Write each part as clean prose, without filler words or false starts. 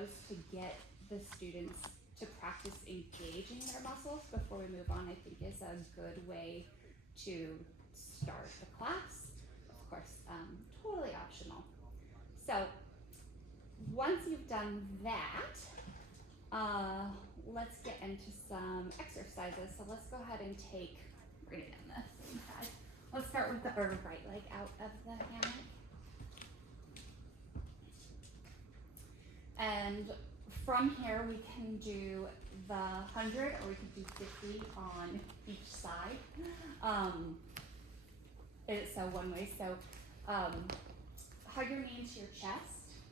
videos to get the students to practice engaging their muscles before we move on, I think is a good way to start the class. Of course, totally optional. So once you've done that, let's get into some exercises. So let's go ahead and take, we're gonna get on the same side. Let's start with the right leg out of the hammock. And from here we can do the 100 or we can do 50 on each side. So one way, so hug your knee into your chest,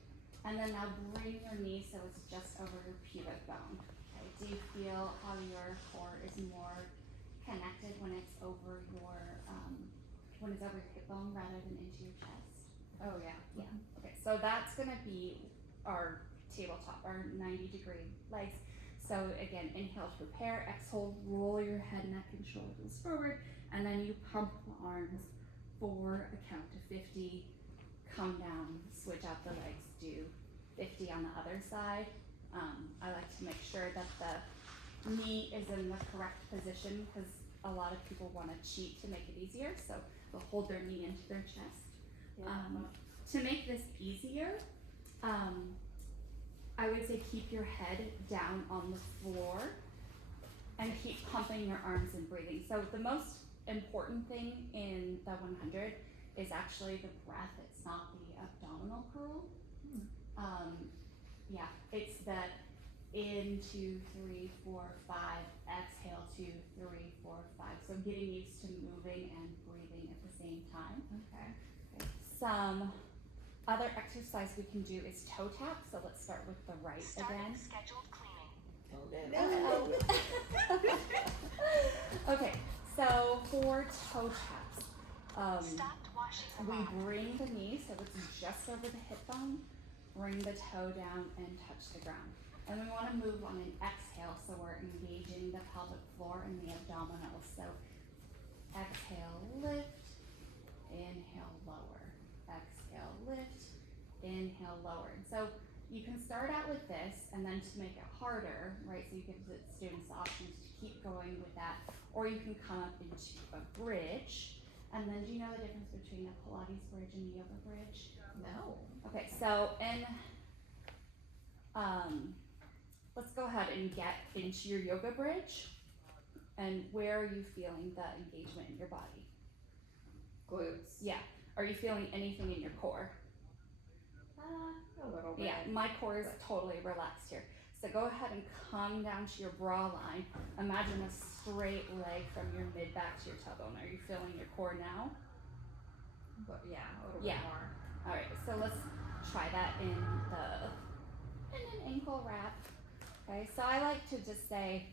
and then now bring your knee so it's just over your pubic bone. Okay. Do you feel how your core is more connected when it's over your hip bone rather than into your chest? Oh yeah. Yeah. Okay, so that's gonna be our tabletop, our 90-degree legs. So again, inhale to prepare, exhale, roll your head, neck, and shoulders forward, and then you pump the arms for a count to 50, come down, switch out the legs, do 50 on the other side. I like to make sure that the knee is in the correct position because a lot of people want to cheat to make it easier, so they'll hold their knee into their chest. Yeah. To make this easier, I would say keep your head down on the floor and keep pumping your arms and breathing. So the most important thing in the 100 is actually the breath. It's not the abdominal curl. Yeah, it's the in 2, 3, 4, 5, exhale 2, 3, 4, 5. So getting used to moving and breathing at the same time. Okay. Some other exercise we can do is toe tap. So let's start with the right again. Scheduled cleaning. Oh no. Okay, so for toe taps, Stopped washing the we lawn. bring the knee so it's just over the hip bone, bring the toe down and touch the ground. And we want to move on an exhale, so we're engaging the pelvic floor and the abdominals. So exhale, lift, inhale, lower, exhale, lift, inhale, lower. And so you can start out with this, and then to make it harder, right, so you give the students the option to keep going with that, or you can come up into a bridge. And then do you know the difference between a Pilates bridge and a yoga bridge? No. Okay, so let's go ahead and get into your yoga bridge. And where are you feeling the engagement in your body? Glutes. Yeah. Are you feeling anything in your core? A little bit. Yeah, my core is totally relaxed here. So go ahead and come down to your bra line. Imagine a straight leg from your mid back to your tailbone. Are you feeling your core now? But yeah, a little Yeah. bit more. All right, so let's try that in an ankle wrap. Okay, so I like to just say,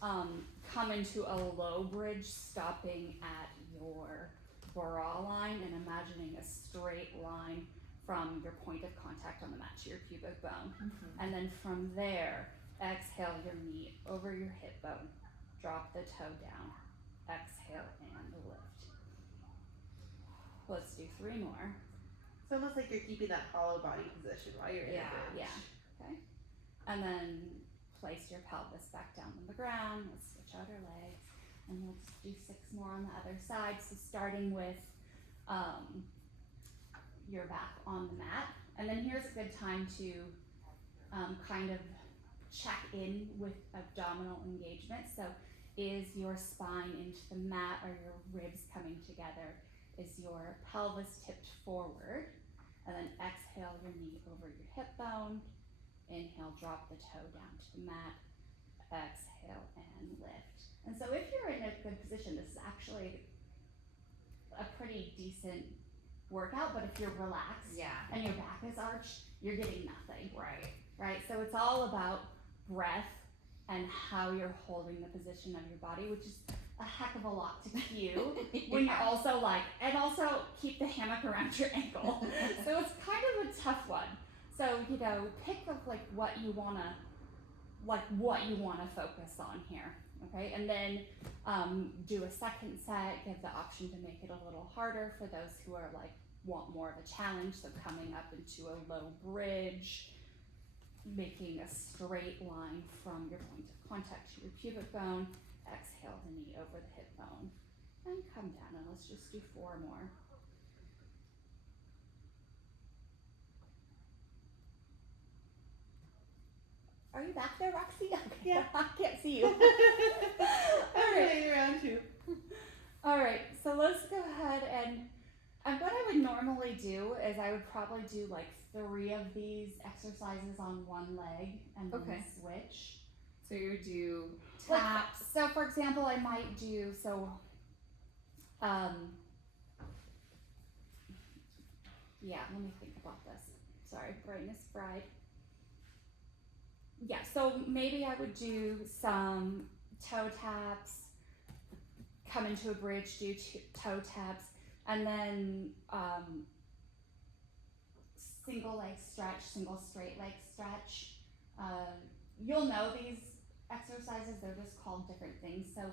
come into a low bridge, stopping at your bra line and imagining a straight line from your point of contact on the mat to your pubic bone. Mm-hmm. And then from there, exhale your knee over your hip bone, drop the toe down, exhale and lift. Let's do 3 more. It's almost like you're keeping that hollow body position while you're in Yeah, the bridge. Yeah, okay. And then place your pelvis back down on the ground. Let's switch out our legs. And let's do 6 more on the other side. So starting with your back on the mat. And then here's a good time to kind of check in with abdominal engagement. So is your spine into the mat? Are your ribs coming together? Is your pelvis tipped forward? And then exhale your knee over your hip bone. Inhale, drop the toe down to the mat. Exhale and lift. And so if you're in a good position, this is actually a pretty decent workout, but if you're relaxed Yeah. and your back is arched, you're getting nothing, Right. right? So it's all about breath and how you're holding the position of your body, which is a heck of a lot to cue when you're also like, and also keep the hammock around your ankle. So it's kind of a tough one. So, you know, pick up like what you wanna focus on here, okay? And then do a second set, give the option to make it a little harder for those who are like, want more of a challenge, so coming up into a low bridge, making a straight line from your point of contact to your pubic bone. Exhale the knee over the hip bone. And come down, and let's just do 4 more. Are you back there, Roxy? Okay. Yeah. I can't see you. I'm really around too. All right, so let's go ahead and what I would normally do is I would probably do like 3 of these exercises on one leg and then Okay. switch. So you do Like, taps. so for example, I might do, yeah, let me think about this. Sorry, brain is fried. Yeah, so maybe I would do some toe taps, come into a bridge, do toe taps, and then single leg stretch, single straight leg stretch. You'll know these exercises, they're just called different things. So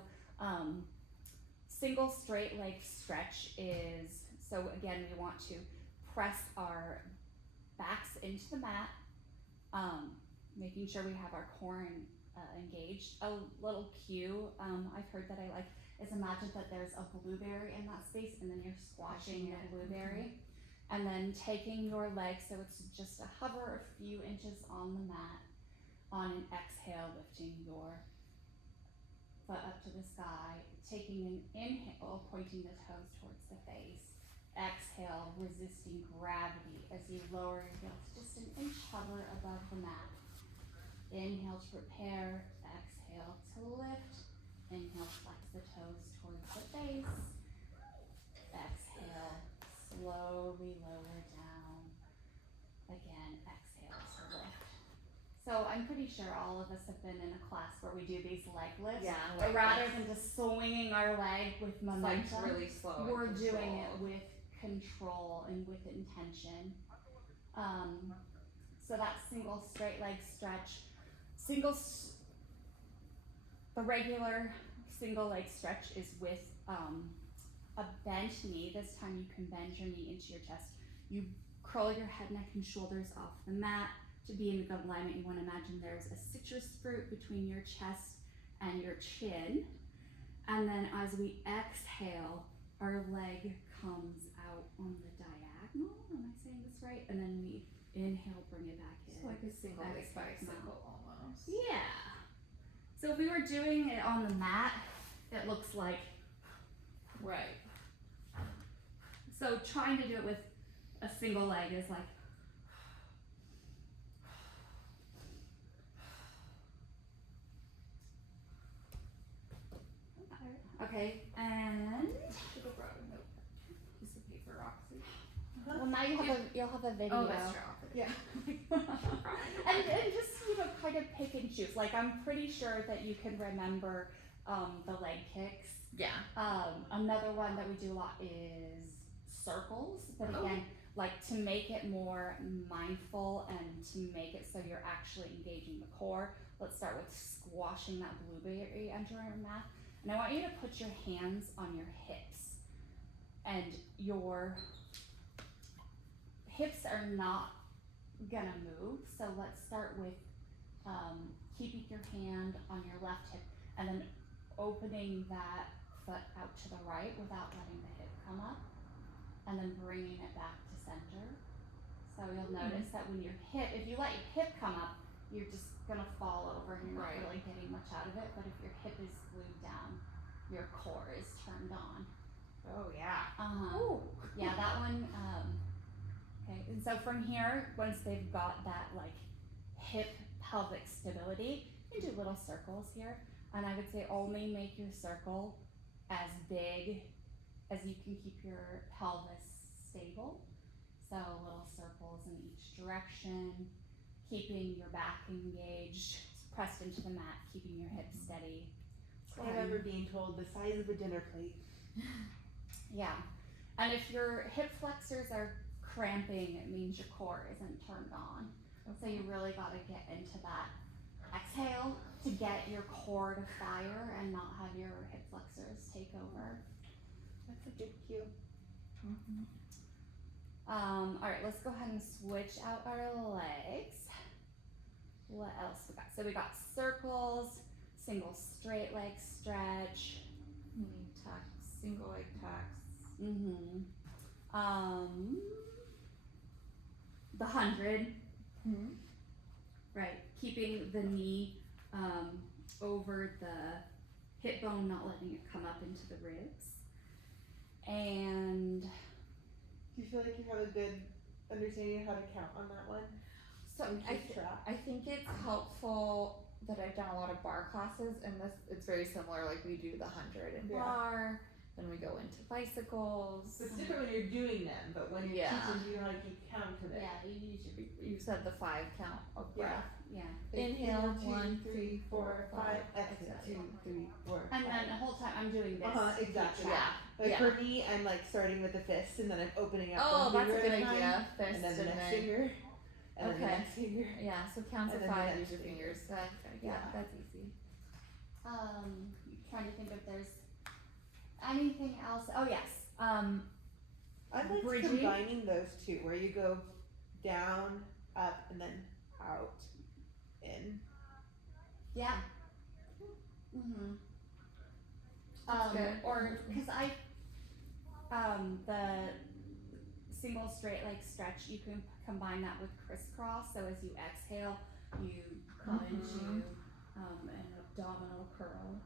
single straight leg stretch is, so again, we want to press our backs into the mat, making sure we have our core engaged. A little cue I've heard that I like is imagine that there's a blueberry in that space and then you're squashing the blueberry. And then taking your legs, so it's just a hover a few inches on the mat. On an exhale, lifting your foot up to the sky. Taking an inhale, pointing the toes towards the face. Exhale, resisting gravity as you lower your heels just an inch hover above the mat. Inhale to prepare, exhale to lift. Inhale, flex the toes towards the face. Exhale, slowly lower down. Again, exhale to lift. So I'm pretty sure all of us have been in a class where we do these leg lifts. Yeah. But rather than just swinging our leg with It's momentum, like really slow. and we're doing it controlled. with control and with intention. So that single straight leg stretch, the regular single leg stretch is with a bent knee. This time you can bend your knee into your chest. You curl your head, neck, and shoulders off the mat. To be in good alignment, you want to imagine there's a citrus fruit between your chest and your chin. And then as we exhale, our leg comes out on the diagonal. Am I saying this right? And then we inhale, bring it back in. It's like a single leg Exhale, bicycle almost. Yeah. So if we were doing it on the mat, it looks like, Right. so trying to do it with a single leg is like, okay, and Should have brought a notepad. Piece of paper, Roxy. well now you'll have a video. Oh, that's true. Yeah. and just kind of pick and choose. Like I'm pretty sure that you can remember the leg kicks. Yeah. Another one that we do a lot is circles, but again, like to make it more mindful and to make it so you're actually engaging the core. Let's start with squashing that blueberry under our mat, and I want you to put your hands on your hips, and your hips are not gonna move. So let's start with keeping your hand on your left hip and then opening that foot out to the right without letting the hip come up, and then bringing it back to center. So you'll notice that when your hip, if you let your hip come up, you're just gonna fall over and you're not Right. really getting much out of it. But if your hip is glued down, your core is turned on. Oh yeah. Ooh. Yeah, that one. Okay, and so from here, once they've got that like hip pelvic stability, you can do little circles here. And I would say only make your circle as big as you can keep your pelvis stable. So little circles in each direction, keeping your back engaged, pressed into the mat, keeping your hips steady. I remember being told the size of a dinner plate. Yeah, and if your hip flexors are cramping, it means your core isn't turned on. So you really got to get into that exhale to get your core to fire and not have your hip flexors take over. That's a good cue. All right, let's go ahead and switch out our legs. what else we got? So we got circles, single straight leg stretch. Mini tacks, single leg tacks. Mm-hmm. The 100. Hmm. Right, keeping the knee over the hip bone, not letting it come up into the ribs. And Do you feel like you have a good understanding of how to count on that one? So And I keep track? think it's helpful that I've done a lot of bar classes, and this it's very similar. Like we do the 100 in Yeah. bar, then we go into bicycles. So it's different when you're doing them, but when you're Yeah. teaching, you know how to keep count of it. yeah, you use your You said the 5 count of breath. yeah. Inhale, 1, 2, 3, 4, 5. Exhale, Exhale. 2, 3, 4. And then the whole time I'm doing this. Exactly. keep track. Like Yeah. for me, I'm like starting with the fist, and then I'm opening up Oh, one that's a finger good at a time, idea. Fist and then the next then finger, and then the Okay. next finger. yeah. So count to And then the 5. next Use your finger. fingers. Yeah, Yeah. that's easy. Trying to think if there's anything else. Oh yes. I like Bridging. combining those two, where you go down, up, and then out, in. Yeah. Mm-hmm. That's good. Or because the single straight leg stretch, you can combine that with crisscross. So as you exhale, you come into an abdominal curl.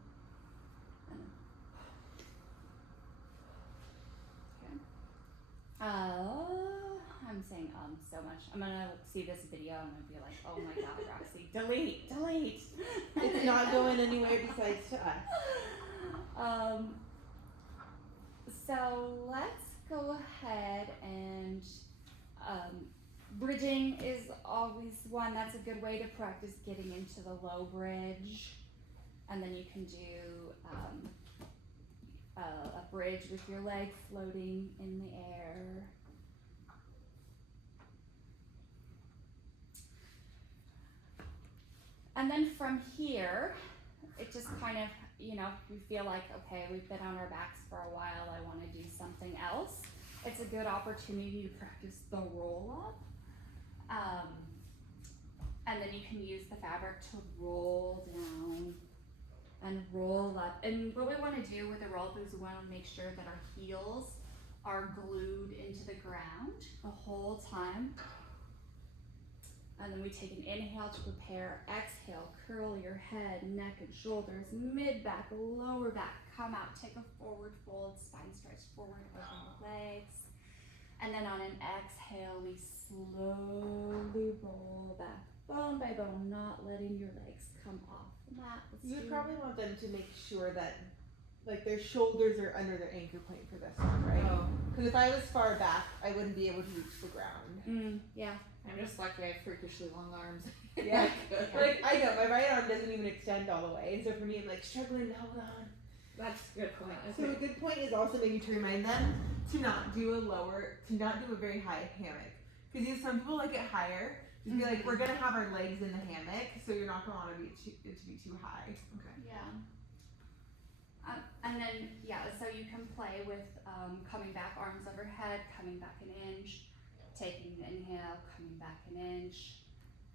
I'm saying so much. I'm gonna see this video and I'm gonna be like, oh my god, Roxy, delete. It's not going anywhere besides to us. So let's go ahead and bridging is always one. That's a good way to practice getting into the low bridge, and then you can do a bridge with your leg floating in the air. And then from here, it just kind of, you feel like, okay, we've been on our backs for a while, I want to do something else. It's a good opportunity to practice the roll up. And then you can use the fabric to roll down and roll up. And what we want to do with the roll up is we want to make sure that our heels are glued into the ground the whole time. And then we take an inhale to prepare, exhale, curl your head, neck and shoulders, mid back, lower back, come out, take a forward fold, spine stretch forward, open the legs. And then on an exhale, we slowly roll back, bone by bone, not letting your legs come off the mat. You would probably want them to make sure that like their shoulders are under their anchor point for this one, right? Oh, Because if I was far back, I wouldn't be able to reach the ground. Yeah. I'm just lucky I have freakishly long arms. Yeah. Like I know my right arm doesn't even extend all the way, and so for me, I'm like struggling to hold on. That's a good point. So a good point is also maybe to remind them to not do a very high hammock. Because some people like it higher. Just be like, we're gonna have our legs in the hammock, so you're not gonna want it to be too high. Okay. Yeah. And then, so you can play with coming back, arms overhead, coming back an inch, taking an inhale, coming back an inch,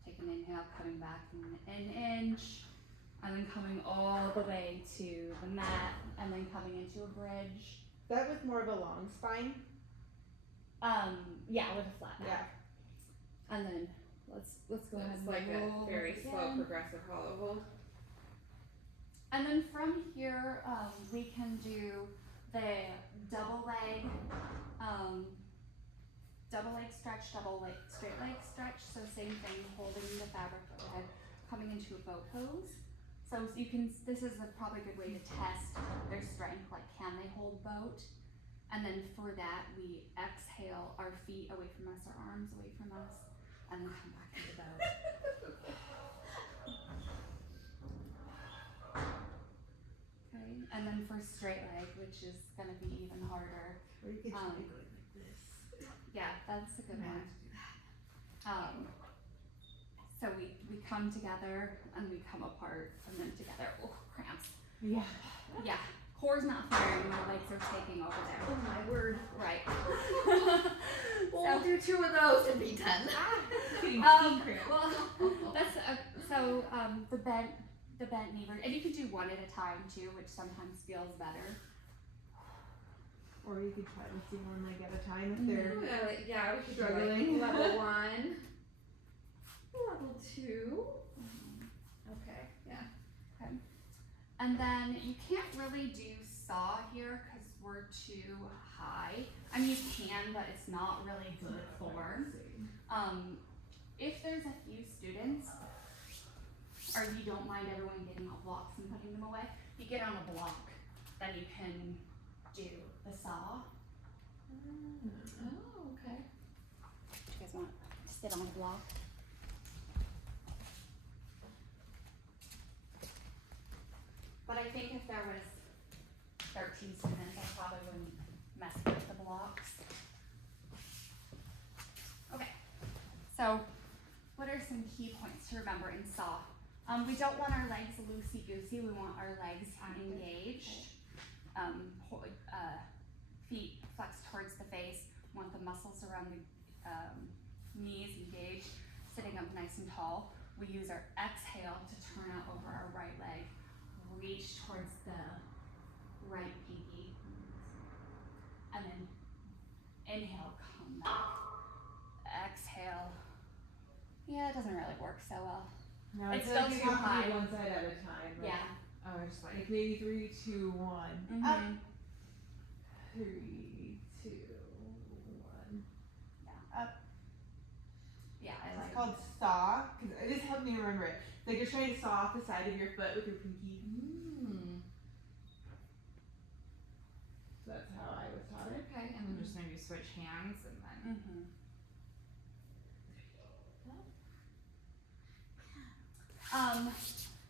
take an inhale, coming back an inch, and then coming all the way to the mat, and then coming into a bridge. That was more of a long spine. With a flat back. Yeah. And then let's go ahead It's and like roll a very slow, again. progressive hollow hold. And then from here, we can do the double leg stretch, straight leg stretch. So same thing, holding the fabric overhead, coming into a boat pose. So this is probably a good way to test their strength, like can they hold boat? And then for that, we exhale our feet away from us, our arms away from us, and then come back into boat. Okay, and then for straight leg, which is gonna be even harder. Or you could try Um, going like this. Yeah, that's a good Yeah. one. So we come together and we come apart and then together. Oh, cramps. Yeah. Yeah, core's not firing, my legs are taking over there. Oh my word. Right. We'll do 2 of those and be done. Getting Um, sea cramp. well, that's so So the bent knee, and you can do one at a time too, which sometimes feels better. Or you could try lifting one leg at a time if they're Yeah, we could struggling. do like level 1, level 2. Okay, yeah. And then you can't really do saw here because we're too high. I mean, you can, but it's not really good form. If there's a few students, or you don't mind everyone getting off blocks and putting them away, you get on a block, then you can do the saw. Oh, okay. Do you guys want to sit on a block? But I think if there was 13 students, I probably wouldn't mess with the blocks. Okay, so what are some key points to remember in saw? We don't want our legs loosey-goosey, we want our legs engaged. Feet flexed towards the face, want the muscles around the knees engaged, sitting up nice and tall. We use our exhale to turn out over our right leg, reach towards the right pinky, and then inhale, come back, exhale. Yeah, it doesn't really work so well. No, It's I feel like still you too have to high. do one side at a time. Like, Yeah. Oh, just like Like maybe 3, 2, 1. Mm-hmm. Up. 3, 2, 1. Up. Yeah, I It's like. called saw because it just helped me remember it. It's like you're trying to saw off the side of your foot with your pinky. So that's how I was taught it. okay, and then just maybe switch hands and then. Mm-hmm.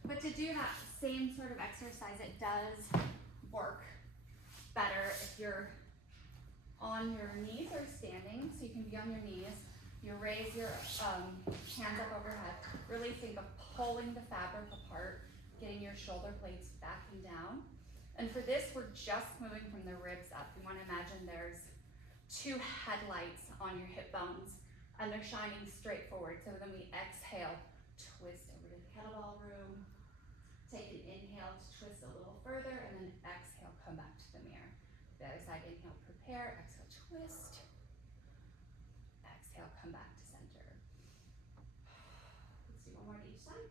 But to do that same sort of exercise, it does work better if you're on your knees or standing, so you can be on your knees. You raise your hands up overhead, really think of pulling the fabric apart, getting your shoulder blades back and down. And for this, we're just moving from the ribs up. You want to imagine there's 2 headlights on your hip bones, and they're shining straight forward. So then we exhale, twist over to the kettlebell room, take an inhale to twist a little further, and then exhale, come back to the mirror. The other side, inhale, prepare, exhale, twist. Exhale, come back to center. Let's do one more to each side.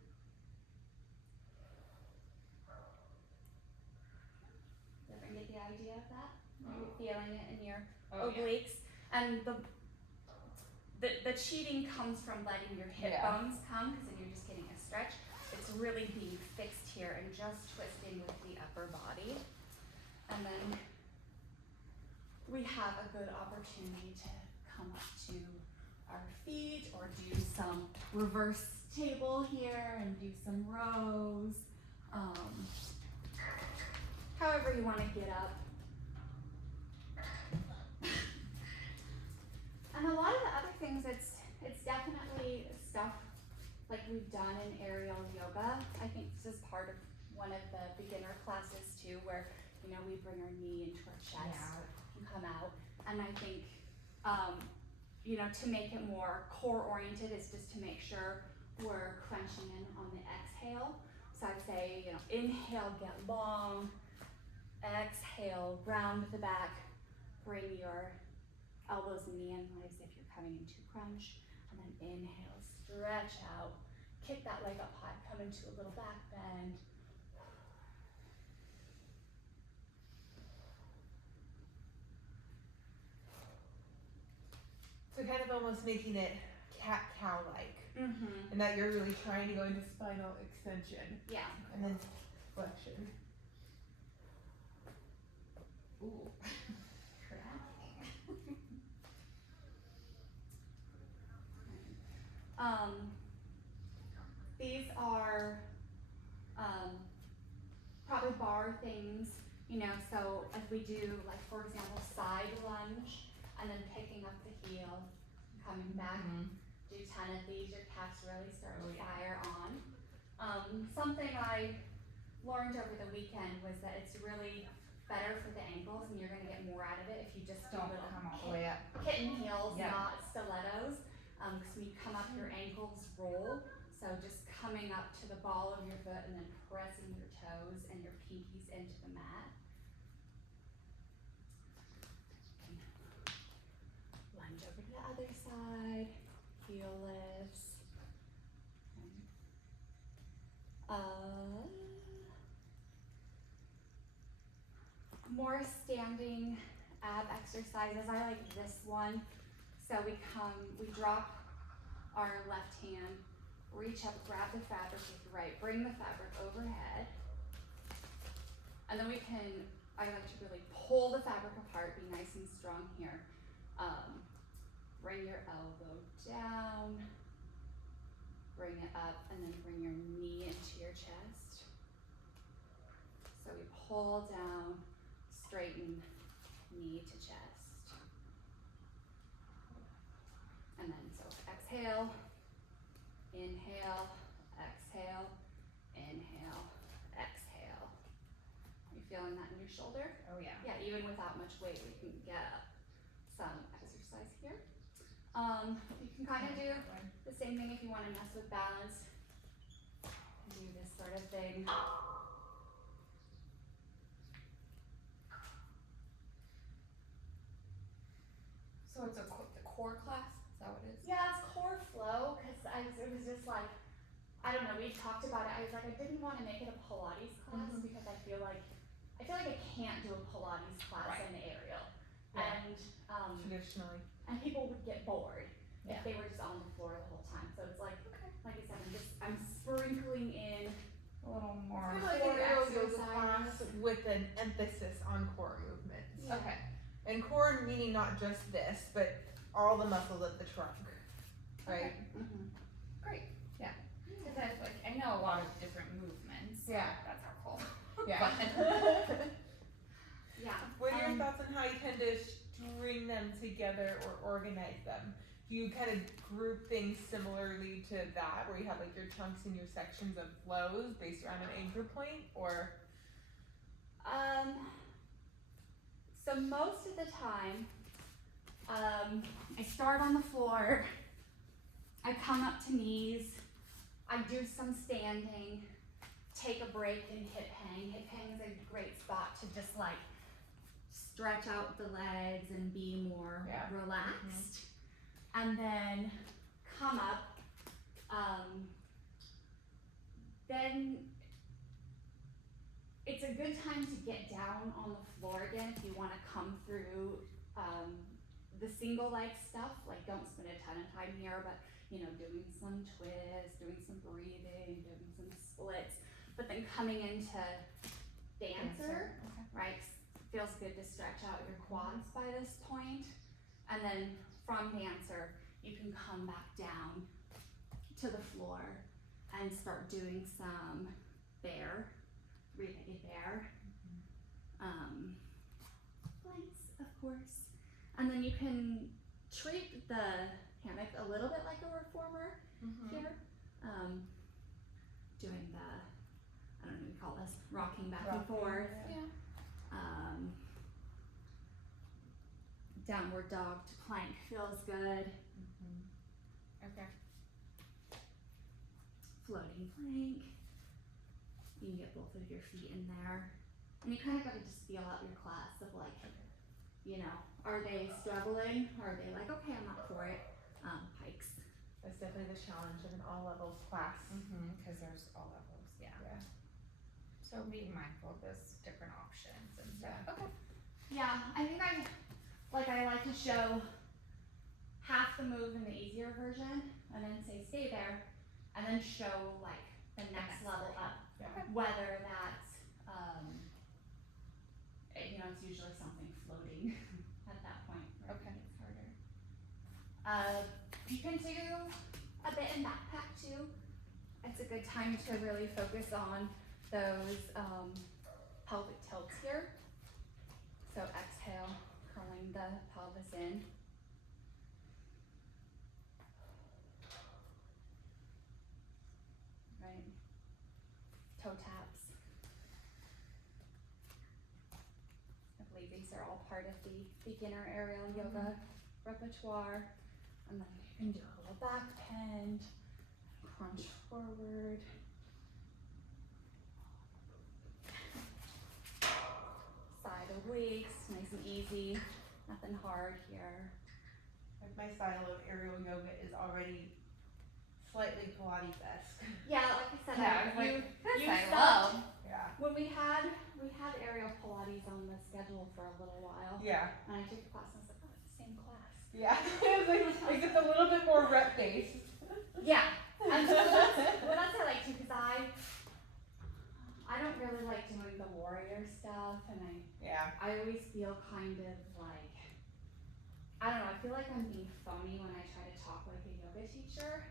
Everyone get the idea of that? You're feeling it in your obliques. And the cheating comes from letting your hip bones come, because then you're just getting a stretch. It's really being fixed here and just twisting with the upper body. And then we have a good opportunity to come up to our feet or do some reverse table here and do some rows. However you want to get up. And a lot of the other things, it's definitely stuff like we've done in aerial yoga. I think this is part of one of the beginner classes too, where we bring our knee into our chest and come out. And I think to make it more core oriented is just to make sure we're crunching in on the exhale. So I'd say inhale, get long. Exhale, ground the back, bring your elbows and knee in as if you're coming into crunch, and then inhale, stretch out, kick that leg up high, come into a little back bend. So kind of almost making it cat-cow-like. Mm-hmm. And that you're really trying to go into spinal extension. Yeah. And then flexion. Ooh. These are probably bar things, so if we do, like for example, side lunge, and then picking up the heel, coming back, do 10 of these, your calves really start to fire on. Something I learned over the weekend was that it's really better for the ankles, and you're gonna get more out of it if you just do Don't little come all the way up. kitten heels, Yeah. not stilettos. Because when you come up, your ankles roll, So just coming up to the ball of your foot and then pressing your toes and your pinkies into the mat. Lunge over to the other side, heel lifts. More standing ab exercises. I like this one. So we drop our left hand, reach up, grab the fabric with your right, bring the fabric overhead. And then I like to really pull the fabric apart, be nice and strong here. Bring your elbow down, bring it up, and then bring your knee into your chest. So we pull down, straighten, knee to chest. And then so exhale, inhale, exhale, inhale, exhale. You feeling that in your shoulder? Oh yeah. Yeah, even without much weight, we can get some exercise here. You can kind of do the same thing if you want to mess with balance. Do this sort of thing. So it's the core class? Is that what it is? Yeah, it's core flow because it was just like, I don't know, we talked about it. I was like, I didn't want to make it a Pilates class because I feel like I can't do a Pilates class in aerial. Yeah. And Traditionally. and people would get bored Yeah. if they were just on the floor the whole time. So it's like I said, I'm sprinkling in A little more. It's like core an aerial yoga class exercises. with an emphasis on core movements. Yeah. Okay. And core meaning not just this, but all the muscles of the trunk, right? Mhm. Great. Yeah. Because I know a lot of different movements. So Yeah. that's helpful. Yeah. Yeah. What are your thoughts on how you tend to string them together or organize them? Do you kind of group things similarly to that, where you have like your chunks and your sections of flows based around an anchor point, or? So most of the time, I start on the floor, I come up to knees, I do some standing, take a break and hip hang. Hip hang is a great spot to just like stretch out the legs and be more relaxed. And then come up, then it's a good time to get down on the floor again if you want to come through the single leg stuff. Like, don't spend a ton of time here, but doing some twists, doing some breathing, doing some splits, but then coming into dancer, right? Feels good to stretch out your quads by this point. And then from dancer, you can come back down to the floor and start doing some bear, three-legged bear, planks, of course. And then you can treat the hammock a little bit like a reformer here, doing the, I don't know what you call this, rocking back and forth. Yeah. Downward dog to plank feels good. Okay. Floating plank. You can get both of your feet in there. And you kind of got to just feel out your class of like, are they struggling? Or are they like, okay, I'm up for it? Pikes. That's definitely the challenge of an all levels class. Because there's all levels. Yeah. Yeah. So being mindful of those different options and stuff. Yeah. Okay. Yeah, I think I like to show half the move in the easier version and then say stay there and then show like the next level up. Yeah. Whether that's it's usually something floating at that point where Okay. it gets harder. You can do a bit in backpack too. It's a good time to really focus on those pelvic tilts here. So exhale, curling the pelvis in. Right. Toe taps. I believe these are all part of the beginner aerial yoga repertoire. And then you can do a little back bend, crunch forward. Side obliques, nice and easy, nothing hard here. Like my style of aerial yoga is already slightly Pilates-esque. Yeah, like I said, you I stopped- love. Yeah. When we had aerial Pilates on the schedule for a little while, Yeah. and I took the class and I was like, oh, it's the same class. Yeah. It's just a little bit more rep based. Yeah, and so that's what I like too, because I don't really like doing the warrior stuff, and I always feel kind of like, I don't know, I feel like I'm being phony when I try to talk like a yoga teacher.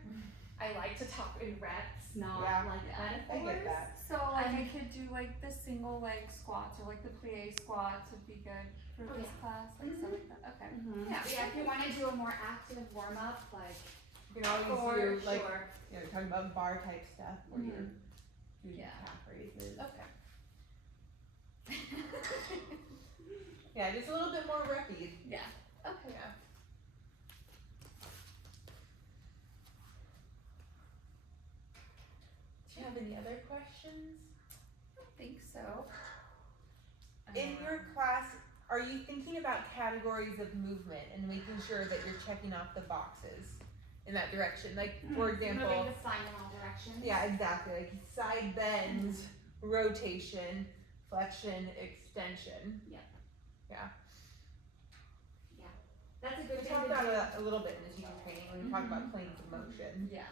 I like to talk in reps, not like metaphors. I get that. So like I could do like the single leg squats or like the plie squats would be good for this class, like stuff like that. Okay. Mm-hmm. Yeah. Yeah, if you want to do a more active warm up, like You can always for do like sure. talking about bar type stuff where you're doing Yeah. calf raises. Okay. Yeah, just a little bit more reppy. Yeah. Okay. Yeah. Do you have any other questions? I don't think so. In your class, are you thinking about categories of movement and making sure that you're checking off the boxes in that direction? Like, for example, moving the spine in all directions. yeah, exactly. Like side bends, rotation, flexion, extension. That's a good We thing talked to about do. that a little bit in the teacher training when we talk about planes of motion. Yeah.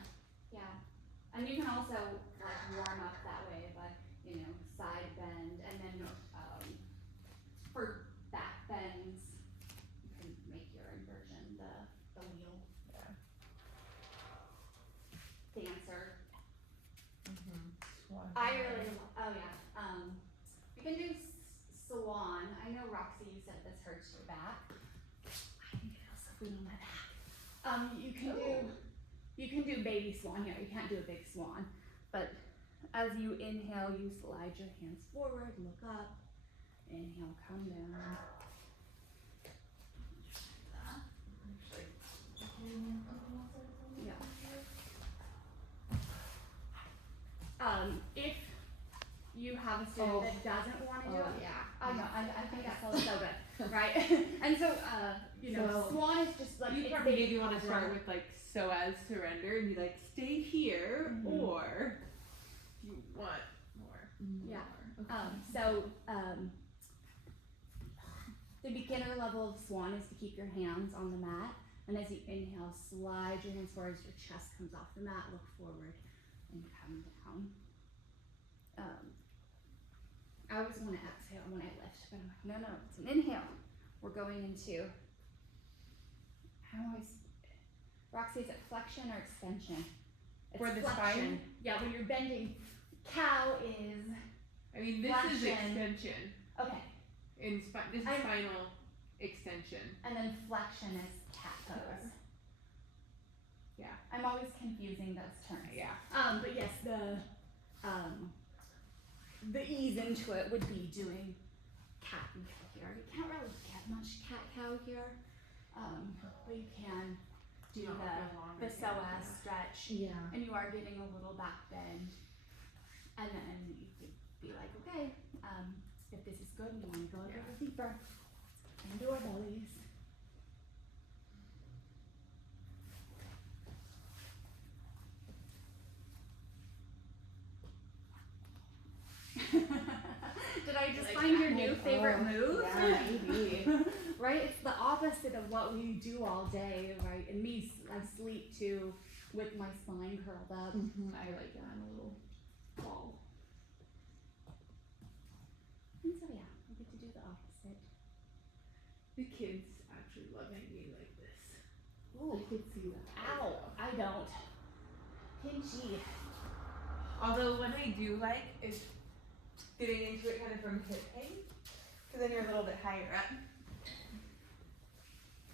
Yeah, and you can also like warm up that way, but side bend, and then for back bends, you can make your inversion the wheel. Yeah. Dancer. Swan. I really you can do swan. I know Roxy, you said this hurts your back. I can get something on my back. You can do baby swan here. You can't do a big swan, but as you inhale, you slide your hands forward, look up. Inhale, come down. If you have a student that doesn't want to do it, I know, I think that feels so good, right? And so, So, swan is just like, You it's probably baby maybe want to posture. start with like so as surrender and be like stay here, or you want more. Yeah. Okay. The beginner level of swan is to keep your hands on the mat, and as you inhale, slide your hands forward as your chest comes off the mat, look forward, and come down. I always want to exhale when I lift, but I'm like, no, it's an inhale. We're going into, Roxy, is it flexion or extension? It's For the flexion. spine? Yeah, when you're bending. Cow is, I mean, this is Flexion. extension. okay, This is spinal extension. and then flexion is cat pose. Yeah. I'm always confusing those terms. Yeah. But yes, the ease into it would be doing cat and cow here. You can't really get much cat cow here, but you can do the psoas stretch, Yeah. and you are getting a little back bend, and then you could be like, okay, if this is good, and you want to go a little deeper, into our bellies. Did I just find your new favorite move? Yeah, maybe. Right? It's the opposite of what we do all day, right? And me, I sleep too with my spine curled up. I like it on a little ball. And so yeah, we get to do the opposite. The kids actually love me like this. Ooh, I could see that. ow! I don't. Pinchy. Although when I do like is getting into it kind of from hip pain, because then you're a little bit higher up.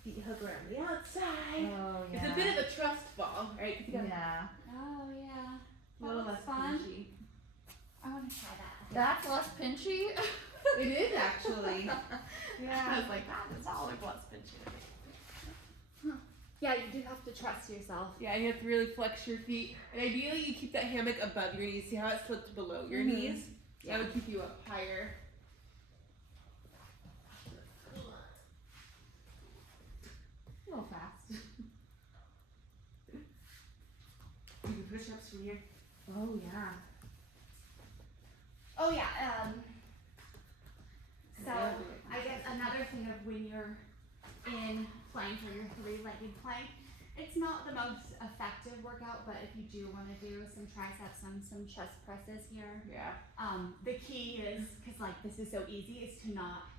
Feet hook around the outside. Oh yeah. It's a bit of a trust fall, right? 'Cause you got Yeah. Oh yeah. a little less fun. pinchy. I want to try that. That's less pinchy. It is actually. I Yeah. was like, that is all like less pinchy. Yeah, you do have to trust yourself. Yeah, and you have to really flex your feet. And ideally, you keep that hammock above your knees. See how it's flipped below your knees? Yeah. That would keep you up higher. A little fast. You can push ups from here. Oh yeah. Oh yeah. So I guess another thing of when you're in plank or your three-legged plank, it's not the most effective workout, but if you do want to do some triceps and some chest presses here, Yeah. the key is, because like this is so easy, is to not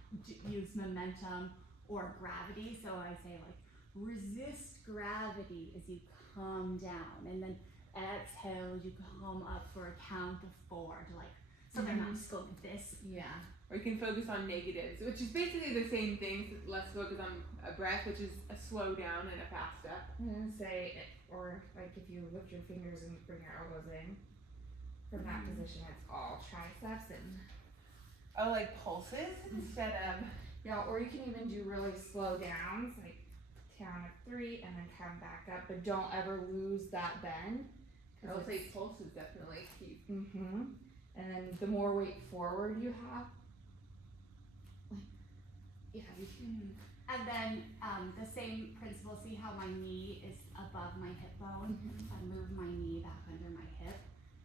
use momentum or gravity. So I say like resist gravity as you come down, and then exhale as you come up for a count of 4 to like, so they're not just going like this. Yeah. Or you can focus on negatives, which is basically the same thing. Less focus on a breath, which is a slow down and a fast step. I'm gonna say, or like if you lift your fingers and bring your elbows in, from that position, it's all triceps and. Oh, like pulses instead of. Yeah, or you can even do really slow downs, like count of 3 and then come back up, but don't ever lose that bend. I would say pulses definitely keep. Mm-hmm. And then the more weight forward you have, like, yeah, you can. And then the same principle, see how my knee is above my hip bone? I move my knee back under my hip.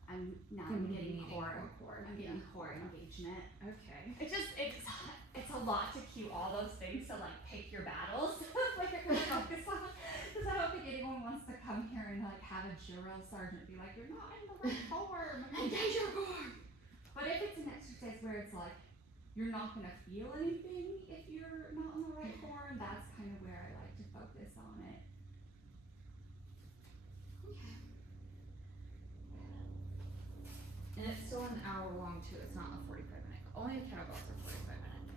I'm getting core. I'm getting core engagement. Okay. It's a lot to cue all those things, so like pick your battles. Like you're gonna focus on. Because I don't think anyone wants to come here and like have a drill sergeant be like, you're not in the right form. Engage your core. But if it's an exercise where it's like you're not gonna feel anything if you're not in the right form, that's kind of where I like to focus on it. Okay. And it's still an hour long too. It's not a 45-minute. Only the kettlebells are 45 minutes.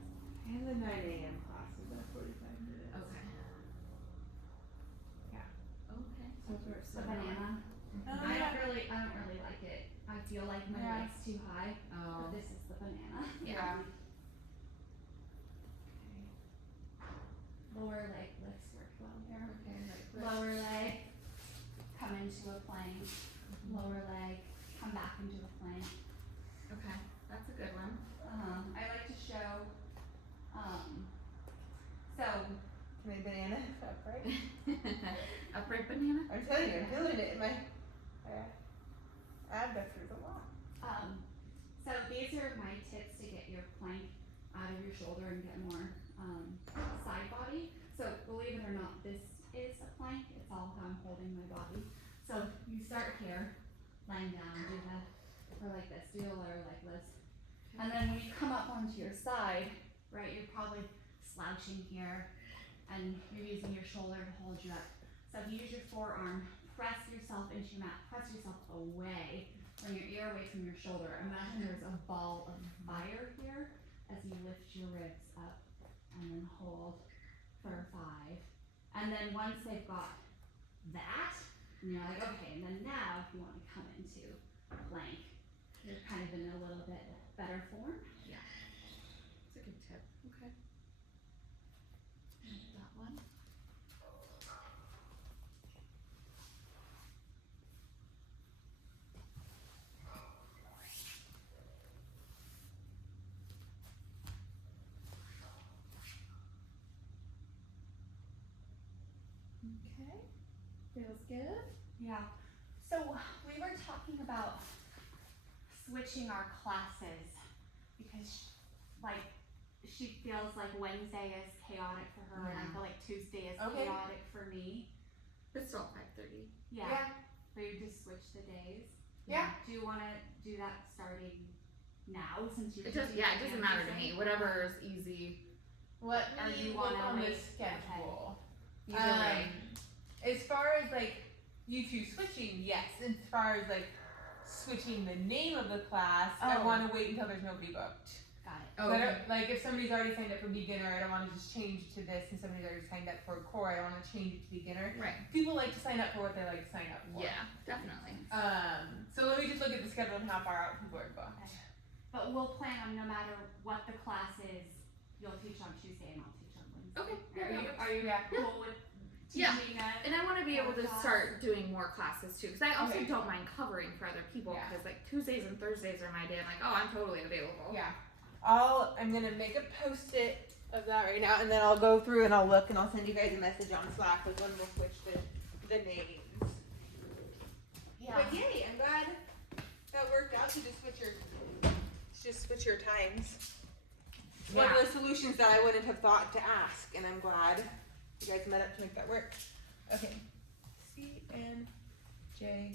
And the 9 a.m. classes are 45 minutes. Okay. Yeah. Okay. So we're The banana. Oh, I yeah. don't really like it. I feel like my Yeah. leg's too high. Oh. But this is the banana. Yeah. Lower leg lifts work well here. Okay. Like Lower leg, come into a plank. Lower leg, come back into a plank. Okay. That's a good one. I like to show, so My banana upright. Upright banana. I'm telling you, I'm feeling it in my abductors a lot. so these are my tips to get your plank out of your shoulder and get more side body. So believe it or not, this is a plank. It's all how I'm holding my body. So you start here, lying down, do that, or like this, do a lower leg lift. And then when you come up onto your side, right, you're probably slouching here and you're using your shoulder to hold you up. So if you use your forearm, press yourself into your mat, press yourself away, bring your ear away from your shoulder. Imagine there's a ball of fire here as you lift your ribs up and then hold for 5. And then once they've got that, and you're like, okay, and then now if you want to come into plank, you're kind of in a little bit better form. It's a good tip. Okay. That one. Okay. Feels good. Yeah. So we were talking about switching our classes because like she feels like Wednesday is chaotic for her and I Yeah. feel like Tuesday is Okay. chaotic for me. It's still 5:30. Yeah. So you just switch the days. Yeah. Do you want to do that starting now since you're It just doing it doesn't matter to me. Tuesday? Whatever is easy. Let Or me you look wanna on the wait? schedule. Either way. As far as like you two switching, yes. As far as like switching the name of the class, I Oh. want to wait until there's nobody booked. Got it. Oh, So I okay. don't, like if somebody's already signed up for beginner, I don't want to just change it to this, and somebody's already signed up for core, I don't want to change it to beginner. Right. People like to sign up for what they like to sign up for. Yeah, definitely. So let me just look at the schedule and how far out people are booked. Okay. But we'll plan on no matter what the class is, you'll teach on Tuesday and I'll teach on Wednesday. Okay. Are you Yeah. cool with Yeah. teaching it. And I want to be able to Class. start doing more classes too, because I also Okay. don't mind covering for other people. Yeah. Because like Tuesdays and Thursdays are my day. I'm like, oh, I'm totally available. Yeah. I'm gonna make a post-it of that right now, and then I'll go through and I'll look and I'll send you guys a message on Slack with when we'll switch the names. Yeah. But yay, I'm glad that worked out to just switch your times. One Yeah. of the solutions that I wouldn't have thought to ask, and I'm glad you guys met up to make that work. Okay. C and J